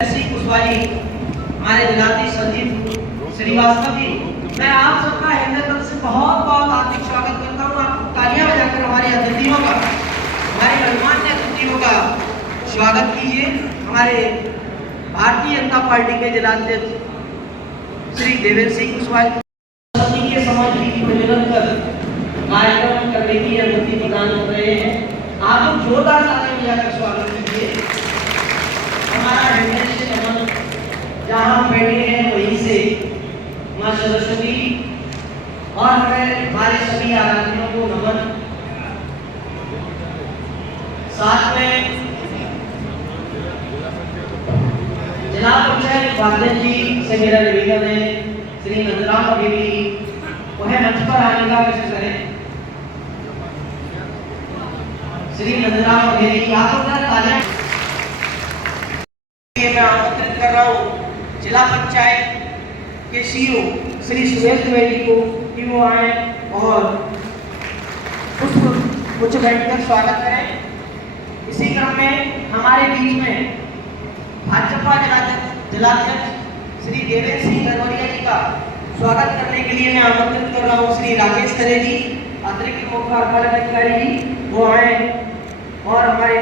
हमारे जिलाधीश संजीव श्रीवास्तव जी, मैं आप सबका हृदय तल से बहुत बहुत हार्दिक स्वागत करता हूँ। आप तालियां बजाकर हमारे अतिथियों का, हमारे गणमान्य अतिथियों का स्वागत कीजिए। हमारे भारतीय जनता पार्टी के जिलाध्यक्ष श्री देवेंद्र सिंह कुशवाहा जी के समाज की निरंतर कार्यक्रम करने की अनुमति प्रदान कर रहे हैं। आप लोग जोरदार तालियां बजाकर स्वागत कीजिए। हमारा हृदय से नमन जहाँ बैठे हैं वहीं से माँ सरस्वती और हमारे सभी आराधनाओं को नमन। साथ में जिला पंचायत उपाध्यक्ष जी से मेरा निवेदन है, श्री नंदराम देवी वह मंच पर आने का कोशिश करें। श्री नंदराम देवी आप लोग तालियां मैं आमंत्रित कर रहा हूँ जिला पंचायत के सीईओ श्री सुरेश द्विवेदी को कि वो आए और कुछ बैठकर स्वागत करें। इसी क्रम में हमारे बीच में भाजपा जिलाध्यक्ष श्री देवेंद्र सिंह गरवरिया जी का स्वागत करने के लिए मैं आमंत्रित कर रहा हूँ श्री राकेश खरे जी, अतिरिक्त मुख्य कार्यपालक अधिकारी जी, वो आए और हमारे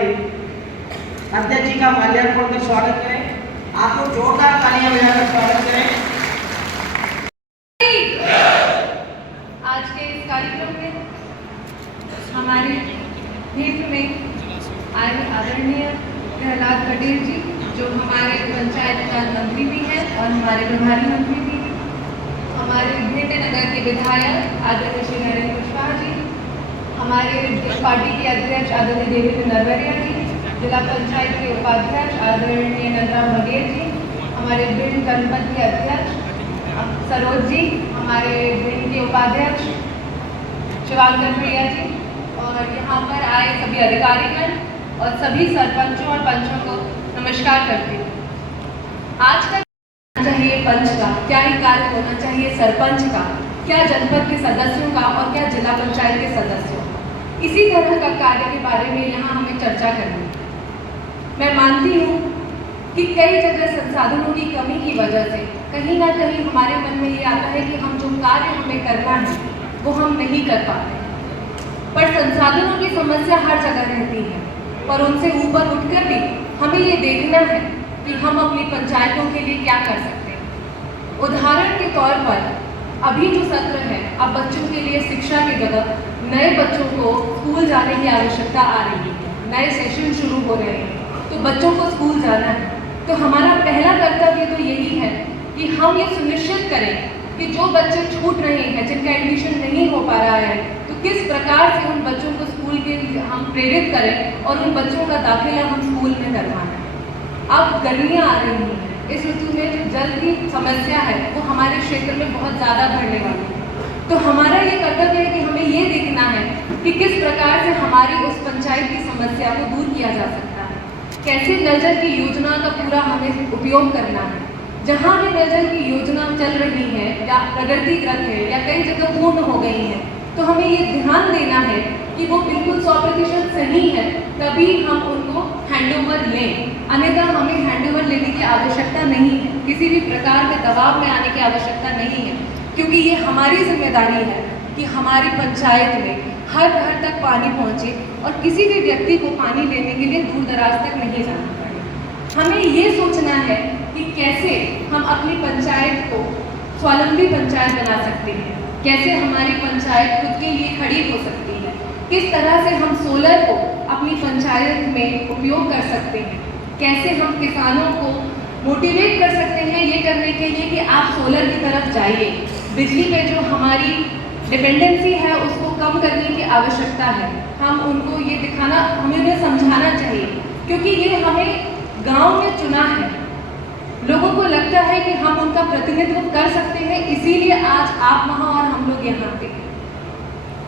अध्यक्ष जी का माल्यार्पण कर स्वागत करें। आपको जोरदार तालियां बजाकर स्वागत करें। आज के इस कार्यक्रम में हमारे क्षेत्र में आए आदरणीय प्रहलाद पटेल जी, जो हमारे पंचायत राज मंत्री भी हैं और हमारे प्रभारी मंत्री भी हैं, हमारे भिंड नगर के विधायक आदरणीय श्री नरेंद्र कुशवाहा जी, हमारे पार्टी के अध्यक्ष आदरणीय देवेंद्र नरवरिया जी, जिला पंचायत के उपाध्यक्ष आदरणीय नंदराम बघेल जी, हमारे भिंड जनपद के अध्यक्ष सरोज जी, हमारे भिंड के उपाध्यक्ष शिवांकर भैया जी, और यहाँ पर आए सभी अधिकारीगण और सभी सरपंचों और पंचों को नमस्कार करती हूँ। आज का चाहिए पंच का, क्या ही कार्य होना चाहिए सरपंच का, क्या जनपद के सदस्यों का और क्या जिला पंचायत के सदस्यों का, इसी तरह का कार्य के बारे में यहाँ हमें चर्चा करनी है। मैं मानती हूँ कि कई जगह संसाधनों की कमी की वजह से कहीं ना कहीं हमारे मन में ये आता है कि हम जो कार्य हमें करना है वो हम नहीं कर पाते। पर संसाधनों की समस्या हर जगह रहती है, पर उनसे ऊपर उठकर भी हमें ये देखना है कि हम अपनी पंचायतों के लिए क्या कर सकते हैं। उदाहरण के तौर पर अभी जो सत्र है, अब बच्चों के लिए शिक्षा की जगह नए बच्चों को स्कूल जाने की आवश्यकता आ रही है, नए सेशन शुरू हो रहे हैं, तो बच्चों को स्कूल जाना है। तो हमारा पहला कर्तव्य तो यही है कि हम ये सुनिश्चित करें कि जो बच्चे छूट रहे हैं, जिनका एडमिशन नहीं हो पा रहा है, तो किस प्रकार से उन बच्चों को स्कूल के लिए हम प्रेरित करें और उन बच्चों का दाखिला हम स्कूल में करवाएं। अब गर्मियाँ आ रही हैं, इस ऋतु में जो जल की समस्या है वो हमारे क्षेत्र में बहुत ज़्यादा बढ़ने वाली है। तो हमारा ये कर्तव्य है कि हमें ये देखना है कि किस प्रकार से हमारी उस पंचायत की समस्या को दूर किया जा सकता है, कैसे नल जल की योजना का पूरा हमें उपयोग करना है। जहाँ भी नल जल की योजना चल रही है या प्रगतिगत है या कई जगह पूर्ण हो गई है, तो हमें ये ध्यान देना है कि वो बिल्कुल 100% सही है, तभी हम उनको हैंडओवर लें। अन्यथा हमें हैंडओवर लेने की आवश्यकता नहीं है, किसी भी प्रकार के दबाव में आने की आवश्यकता नहीं है, क्योंकि ये हमारी जिम्मेदारी है कि हमारी पंचायत में हर घर तक पानी पहुँचे और किसी भी व्यक्ति को पानी लेने के लिए दूर दराज तक नहीं जाना पड़े। हमें ये सोचना है कि कैसे हम अपनी पंचायत को स्वावलंबी पंचायत बना सकते हैं, कैसे हमारी पंचायत खुद के लिए खड़ी हो सकती है, किस तरह से हम सोलर को अपनी पंचायत में उपयोग कर सकते हैं, कैसे हम किसानों को मोटिवेट कर सकते हैं ये करने के लिए कि आप सोलर की तरफ जाइए। बिजली पे जो हमारी डिपेंडेंसी है उसको कम करने की आवश्यकता है। हम उनको ये दिखाना, हमें उन्हें समझाना चाहिए, क्योंकि ये हमें गांव में चुना है। लोगों को लगता है कि हम उनका प्रतिनिधित्व कर सकते हैं, इसीलिए आज आप वहाँ और हम लोग यहाँ पे।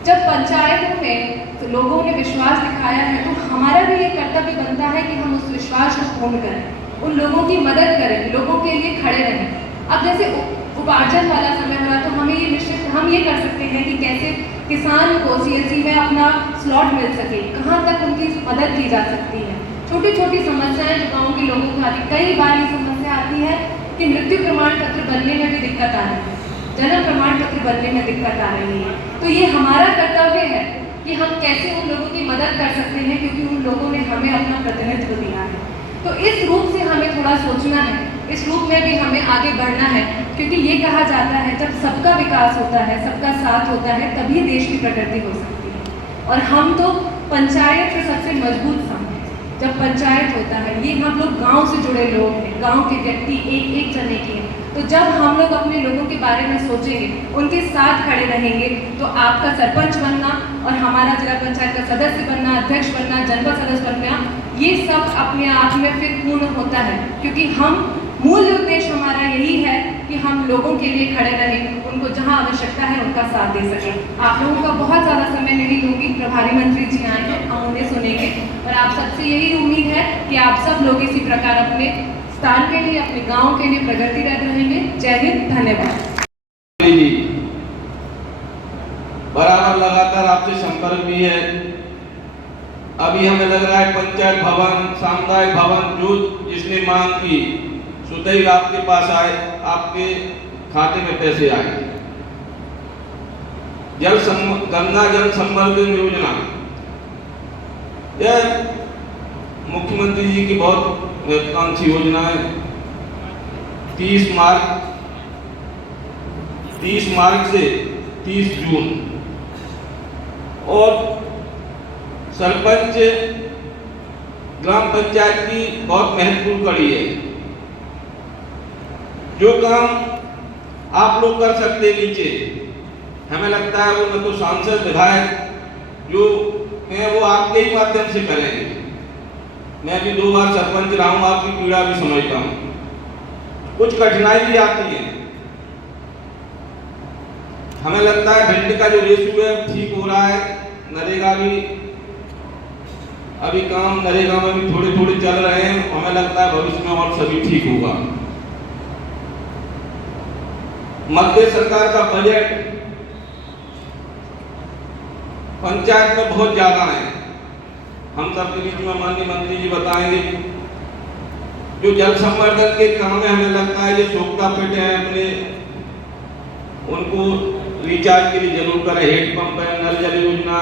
जब पंचायत में तो लोगों ने विश्वास दिखाया है, तो हमारा भी ये कर्तव्य बनता है कि हम उस विश्वास को पूर्ण करें, उन लोगों की मदद करें, लोगों के लिए खड़े रहें। अब जैसे उपार्जन वाला समय हो रहा, तो हमें ये निश्चित हम ये कर सकते हैं कि कैसे किसान को CSC में अपना स्लॉट मिल सके, कहाँ तक उनकी मदद की जा सकती है। छोटी छोटी समस्याएं जो गाँव के लोगों को आती, कई बार ये समस्या आती है कि मृत्यु प्रमाण पत्र बनने में भी दिक्कत आ रही है, जन्म प्रमाण पत्र बनने में दिक्कत आ रही है। तो ये हमारा कर्तव्य है कि हम कैसे उन लोगों की मदद कर सकते हैं, क्योंकि उन लोगों ने हमें अपना प्रतिनिधित्व दिया है। तो इस रूप से हमें थोड़ा सोचना है, इस रूप में भी हमें आगे बढ़ना है, क्योंकि ये कहा जाता है जब सबका विकास होता है, सबका साथ होता है, तभी देश की प्रगति हो सकती है। और हम तो पंचायत के सबसे मजबूत स्तंभ हैं। जब पंचायत होता है, ये हम लोग गांव से जुड़े लोग हैं, गांव के व्यक्ति एक एक जने के हैं। तो जब हम लोग अपने लोगों के बारे में सोचेंगे, उनके साथ खड़े रहेंगे, तो आपका सरपंच बनना और हमारा जिला पंचायत का सदस्य बनना, अध्यक्ष बनना, जनपद सदस्य बनना, ये सब अपने आप में फिर पूर्ण होता है। क्योंकि हम मूल उद्देश्य हमारा यही है कि हम लोगों के लिए खड़े रहें, उनको जहां आवश्यकता है उनका साथ दे सकें। आप लोगों का बहुत ज़्यादा समय नहीं लूँगी, प्रभारी मंत्री जी आए हैं, हम उन्हें सुनेंगे। और आप सबसे यही उम्मीद है कि आप सब लोग इसी प्रकार अपने स्थान के लिए, अपने गांव के लिए प्रगतिरत रहेंगे। जय हिंद, धन्यवाद। बराबर लगातार आपसे संपर्क भी है। अभी हमें लग रहा है पंचायत भवन, सामुदायिक भवन जो जिसने मांग की, स्वतः ही आपके पास आए, आपके खाते में पैसे आए। गंगा जल संवर्धन योजना, यह मुख्यमंत्री जी की बहुत महत्वाकांक्षी योजना है। 30 मार्च से 30 जून, और सरपंच ग्राम पंचायत की बहुत महत्वपूर्ण कड़ी है। जो काम आप लोग कर सकते नीचे, हमें लगता है वो न तो सांसद विधायक जो हैं वो आपके ही माध्यम से करेंगे। मैं भी 2 बार सरपंच रहा हूँ, आपकी पीड़ा भी समझता हूँ। कुछ कठिनाई भी आती है। हमें लगता है भिंड का जो रेशो है ठीक हो रहा है। नरेगा भी अभी काम, नरेगा में भी थोड़े थोड़े चल रहे हैं। हमें लगता है भविष्य में और सभी ठीक होगा। मध्य सरकार का बजट पंचायत में बहुत ज्यादा है। हम सबके बीच में माननीय मंत्री जी बताएंगे। जो जल संवर्धन के काम में हमें लगता है ये सोखता पेट है, अपने उनको रिचार्ज के लिए जरूर करें। हेड पंप है, नल जल योजना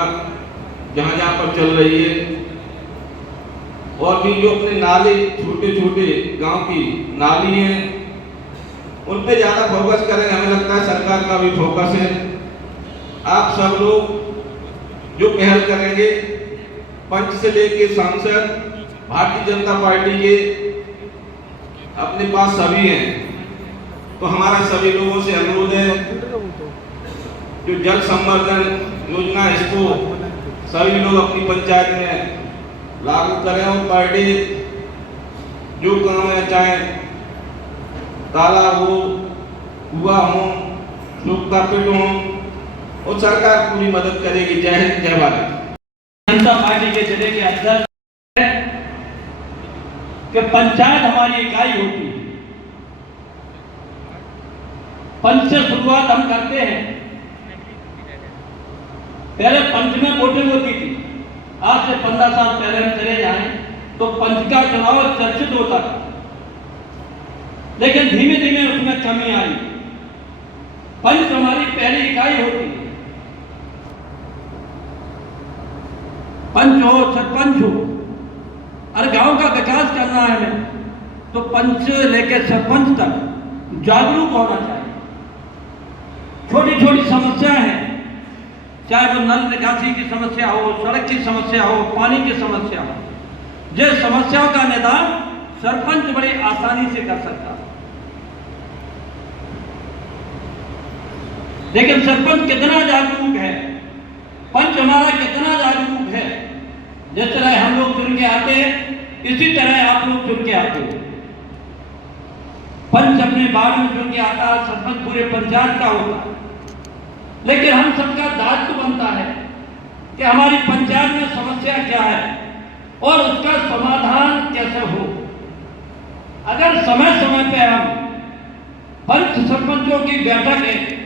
जहाँ जहाँ पर चल रही है, और भी जो अपने नाले छोटे छोटे गांव की नाली हैं उन पे ज्यादा फोकस करें। हमें लगता है सरकार का भी फोकस है। आप सब लोग जो पहल करेंगे, पंच से लेके सांसद, भारतीय जनता पार्टी के अपने पास सभी हैं। तो हमारा सभी लोगों से अनुरोध है, जो जल संवर्धन योजना इसको सभी लोग अपनी पंचायत में लागू करें। और पर डे जो काम है, चाहे तालाब हो, कुआ हो, सूखता पेड़ हो, और सरकार पूरी मदद करेगी। जय हिंद, जय भारत। जनता पार्टी के जिले के अध्यक्ष कि पंचायत हमारी इकाई होती है। पंच से शुरुआत हम करते हैं। पहले पंच में वोटिंग होती थी। आज से 15 साल पहले हम चले जाएं तो पंच का चुनाव चर्चित होता था, लेकिन धीमे धीमे उसमें कमी आई। पंच हमारी पहली इकाई होती है। पंच हो, सरपंच हो, अरे गांव का विकास करना है हमें, तो पंच लेकर सरपंच तक जागरूक होना चाहिए। छोटी छोटी समस्याएं हैं, चाहे वो नल निकासी की समस्या हो, सड़क की समस्या हो, पानी की समस्या हो, जिस समस्याओं का निदान सरपंच बड़ी आसानी से कर सकता है। लेकिन सरपंच कितना जागरूक है, पंच हमारा कितना जागरूक है। जिस तरह हम लोग चुन के आते हैं, इसी तरह आप लोग चुन के आते हैं। पंच अपने वार्ड में चुन के आता है, सरपंच पूरे पंचायत का होता है। लेकिन हम सबका दायित्व बनता है कि हमारी पंचायत में समस्या क्या है और उसका समाधान कैसे हो। अगर समय समय पे हम पंच सरपंचों की बैठकें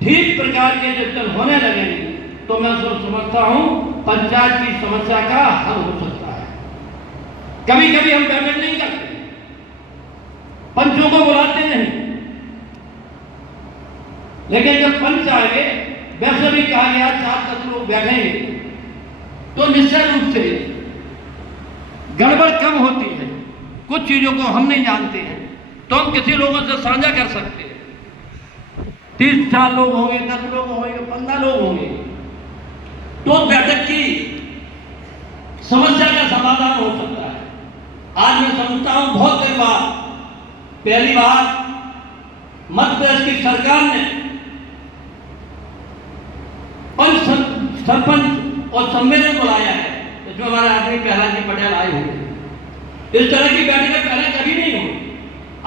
ठीक प्रकार के जब होने लगेंगी, तो मैं समझता हूं पंचायत की समस्या का हल हो सकता है। कभी कभी हम बैठक नहीं करते, पंचों को बुलाते नहीं, लेकिन जब पंच आएंगे, वैसे भी कहा गया 4-10 लोग बैठेंगे तो निश्चय रूप से गड़बड़ कम होती है। कुछ चीजों को हम नहीं जानते हैं तो हम किसी लोगों से साझा कर सकते हैं। 30-40 लोग होंगे, 10 लोग होंगे, 15 लोग होंगे, तो बैठक की समस्या का समाधान हो सकता है। आज मैं समझता हूं बहुत देर बाद पहली बार मध्य प्रदेश की सरकार ने पंच सरपंच और सम्मेलन बुलाया है, इसमें हमारे आदमी प्रहलाद जी पटेल आए होंगे। इस तरह की बैठकें पहले कभी नहीं हुई।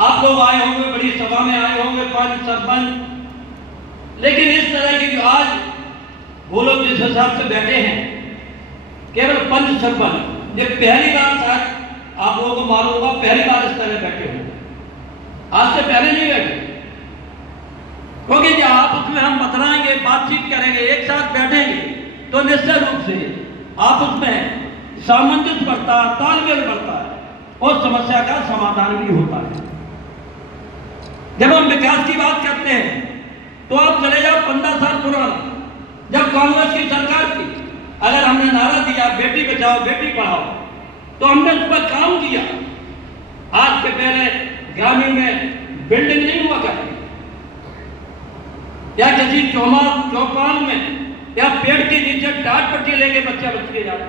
आप लोग आए होंगे, बड़ी सभा में आए होंगे, पंच सरपंच, लेकिन इस तरह की जो आज वो लोग जिस हिसाब से बैठे हैं, केवल पंच सरपंच, ये पहली बार शायद आप लोगों को मालूम होगा, पहली बार इस तरह बैठे होंगे। आज से पहले नहीं बैठे, क्योंकि जब आपस में हम बतलाएंगे, बातचीत करेंगे, एक साथ बैठेंगे तो निश्चित रूप से आपस में सामंजस्य बढ़ता है, तालमेल बढ़ता है और समस्या का समाधान भी होता है। जब हम विकास की बात करते हैं तो आप चले जाओ 15 साल पुराना, जब कांग्रेस की सरकार थी, अगर हमने नारा दिया बेटी बचाओ बेटी पढ़ाओ, तो हमने उस पर काम किया। आज के पहले ग्रामीण में बिल्डिंग नहीं हुआ करती, या किसी चौपाल में या पेड़ के नीचे टाट पट्टी लेके बच्चे बच जाते।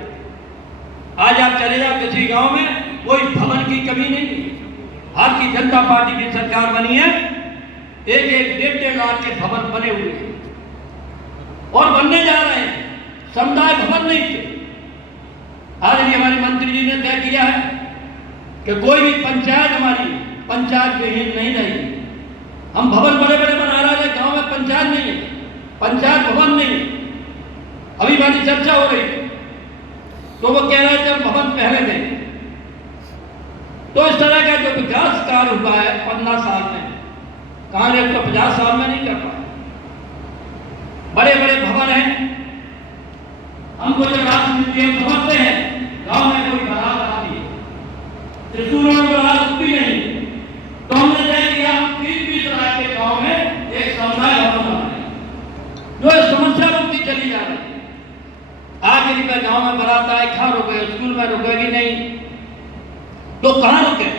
आज आप चले जाओ किसी गांव में, कोई भवन की कमी नहीं है। भारतीय जनता पार्टी की सरकार बनी है, 1-1, 1.5 लाख के भवन बने हुए हैं और बनने जा रहे हैं। समुदाय भवन नहीं थे। आज भी हमारे मंत्री जी ने तय किया है कि कोई भी पंचायत हमारी पंचायत विहीन नहीं रहेगी। हम भवन बड़े बड़े बना रहे हैं, गांव में पंचायत नहीं है, पंचायत भवन नहीं है। अभी हमारी चर्चा हो रही तो वो कह रहे थे हम भवन पहले दें। तो इस तरह का जो विकास कार्य हुआ है 15 साल में, कांग्रेस तो 50 साल में नहीं कर पाए। बड़े बड़े भवन हैं, हमको जब राजनीति हम समझते हैं, गांव में कोई बारात आती है, त्रिशूलों में बारात उठती नहीं, तो हमने तय किया हम 30-20 राय के गांव में एक समुदाय भवन बनाए, जो समस्या मुक्ति चली जा रही है। आखिर में गांव में बारात आए, कहाँ रुके? स्कूल में रुकेगी नहीं तो कहाँ रुके?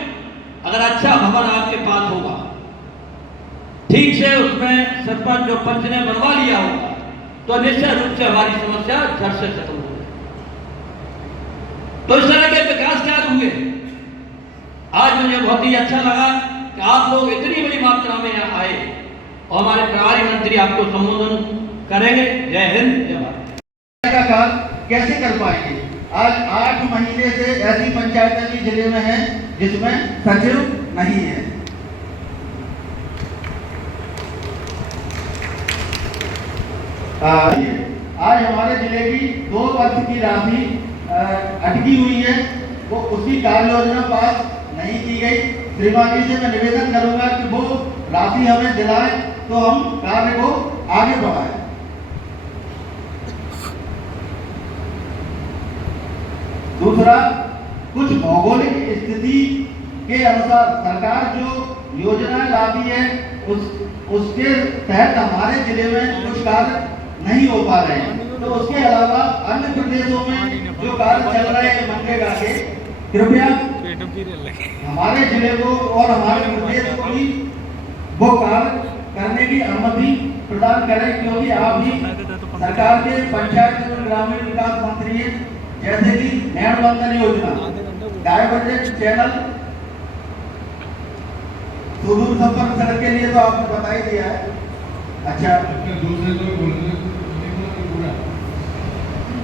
अगर अच्छा भवन आपके पास होगा, ठीक से उसमें सरपंच और पंच ने बनवा लिया होगा, तो निश्चित रूप से हमारी समस्या जड़ से खत्म हो जाए। तो इस तरह के विकास कार्य हुए। आज मुझे बहुत ही अच्छा लगा कि आप लोग इतनी बड़ी मात्रा में यहाँ आए और हमारे प्रभारी मंत्री आपको संबोधन करेंगे। जय हिंद, जय भारत। का काम कैसे कर पाएंगे? आज 8 महीने से ऐसी पंचायतें भी जिले में हैं जिसमें सचिव नहीं है। आज हमारे जिले की 2 वर्ष की राशि अटकी हुई है, वो उसकी कार्य योजना पास नहीं की गई। श्रीमान जी से मैं निवेदन करूंगा कि वो राशि हमें दिलाए तो हम कार्य को आगे बढ़ाएं। दूसरा, कुछ भौगोलिक स्थिति के अनुसार सरकार जो योजना लाती है उसके तहत हमारे जिले में कुछ कार्य नहीं हो पा रहे हैं। तो उसके अलावा अन्य प्रदेशों में जो कार्य चल रहे हैं मनरेगा के, कृपया हमारे जिले को और हमारे प्रदेश को भी वो कार्य करने की अनुमति प्रदान करें, क्योंकि आप भी सरकार के पंचायत एवं ग्रामीण विकास मंत्री हैं। जैसे कि नहर बंधन योजना, डायवर्जेंट चैनल, सुदूर संपर्क सड़क के लिए तो आपने बता ही दिया है। अच्छा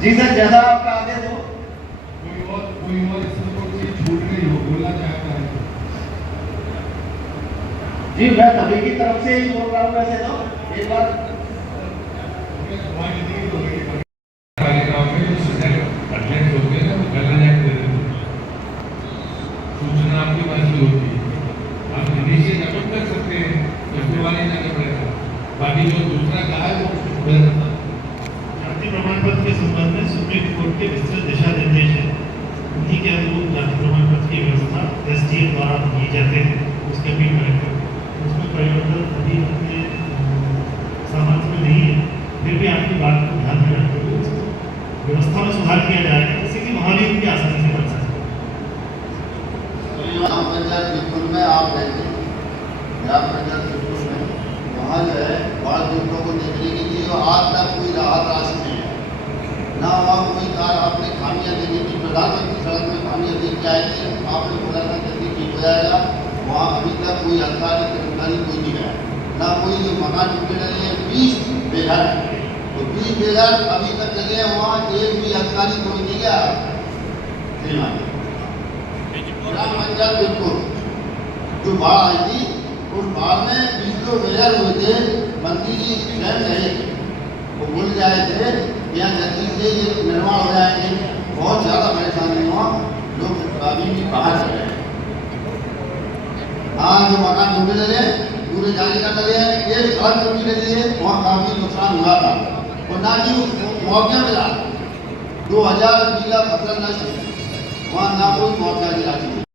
जी सर, जैसा आपका आदेश हो। कोई और छूट गई हो, बोलना चाहता है जी, मैं सभी की तरफ से ही बोल रहा हूँ। वैसे तो एक बार सूचना आपके पास ही होती है, आप नीचे जब कर सकते हैं तो वाले जाना पड़ेगा। बाकी जो दूसरा कहा है वो जाति प्रमाण पत्र के संबंध में सुप्रीम कोर्ट के विस्तृत दिशा निर्देश है, उन्हीं के अनुरूप जाति प्रमाण पत्र पंचायत बिल्कुल में आप रहते हैं, ग्राम पंचायत बिल्कुल में, वहाँ जो है बाढ़ पीड़ितों को देखने के लिए आज तक कोई राहत राशि नहीं है, ना वहाँ कोई कार आपने खामियाँ देखी थी, प्रधानमंत्री सड़क में खामियाँ देख के आए थे, आपने बोला था जल्दी ठीक हो जाएगा, वहाँ अभी तक कोई अधिकारी कर्मचारी कोई नहीं गया, ना कोई जो मकान टूटे लगे हैं 20 बेघर, तो 20 बेघर अभी तक लगे हैं, वहाँ एक भी अधिकारी कोई नहीं गया। ग्राम पंचायत बिल्कुल जो बाढ़ आई थी उस बाढ़ में 20 लोग बेघर हुए थे, मंत्री जी स्वयं रहे थे, वो बोल जाए थे यहाँ जल्दी से ये निर्माण हो जाएंगे, बहुत ज़्यादा परेशानी हुआ, लोग अभी भी बाहर चले गए। हाँ जो मकान टूटने लगे पूरे जाली का लगे हैं, एक सड़क टूटने लगी है, वहाँ काफी नुकसान हुआ था और ना कि मुआवजा मिला, 2000 बीघा फसल नष्ट, वहाँ ना कोई मुआवजा मिला।